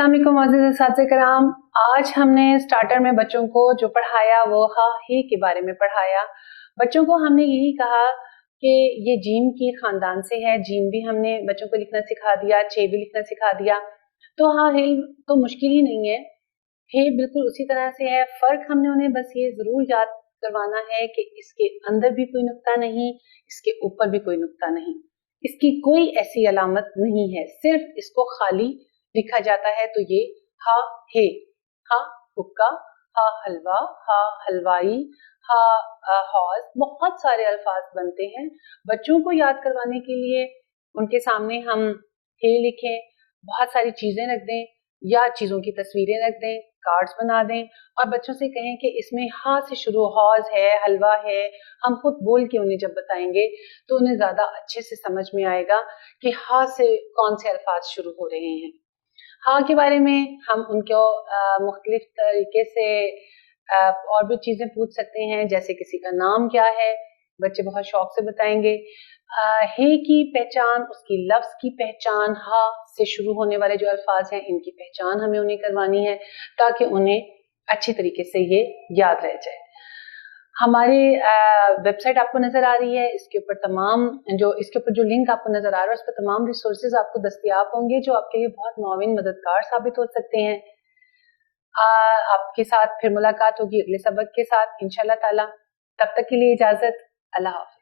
अस्सलाम वालेकुम मोअज़्ज़िज़ असातिज़े कराम। आज हमने स्टार्टर में बच्चों को जो पढ़ाया वो हा हे के बारे में पढ़ाया। बच्चों को हमने यही कहा कि ये जीम की खानदान से है। जीम भी हमने बच्चों को लिखना सिखा दिया, चे भी लिखना सिखा दिया। तो हा हे तो मुश्किल ही नहीं है, हे बिल्कुल उसी तरह से है। फर्क हमने उन्हें बस ये जरूर याद करवाना है कि इसके अंदर भी कोई नुक्ता नहीं, इसके ऊपर भी कोई नुक्ता नहीं, इसकी कोई ऐसी अलामत नहीं है, सिर्फ इसको खाली लिखा जाता है। तो ये हा हे, हा हुक्का, हा हलवा, हा हलवाई, हा हौज, बहुत सारे अल्फाज बनते हैं। बच्चों को याद करवाने के लिए उनके सामने हम हे लिखें, बहुत सारी चीजें रख दें या चीजों की तस्वीरें रख दें, कार्ड्स बना दें और बच्चों से कहें कि इसमें हा से शुरू हौज है, हलवा है। हम खुद बोल के उन्हें जब बताएंगे तो उन्हें ज्यादा अच्छे से समझ में आएगा कि हा से कौन से अल्फाज शुरू हो रहे हैं। हाँ के बारे में हम उनको मुख्तलिफ तरीके से और भी चीजें पूछ सकते हैं, जैसे किसी का नाम क्या है, बच्चे बहुत शौक से बताएंगे। हे की पहचान, उसकी लफ्ज की पहचान, हा से शुरू होने वाले जो अल्फाज हैं इनकी पहचान हमें उन्हें करवानी है ताकि उन्हें अच्छी तरीके से ये याद रह जाए। हमारी वेबसाइट आपको नजर आ रही है, इसके ऊपर जो लिंक आपको नजर आ रहा है उस पर तमाम रिसोर्सेज आपको दस्तयाब होंगे जो आपके लिए बहुत मुआविन मददगार साबित हो सकते हैं। आपके साथ फिर मुलाकात होगी अगले सबक के साथ इंशाल्लाह ताला। तब तक के लिए इजाजत, अल्लाह हाफ़िज़।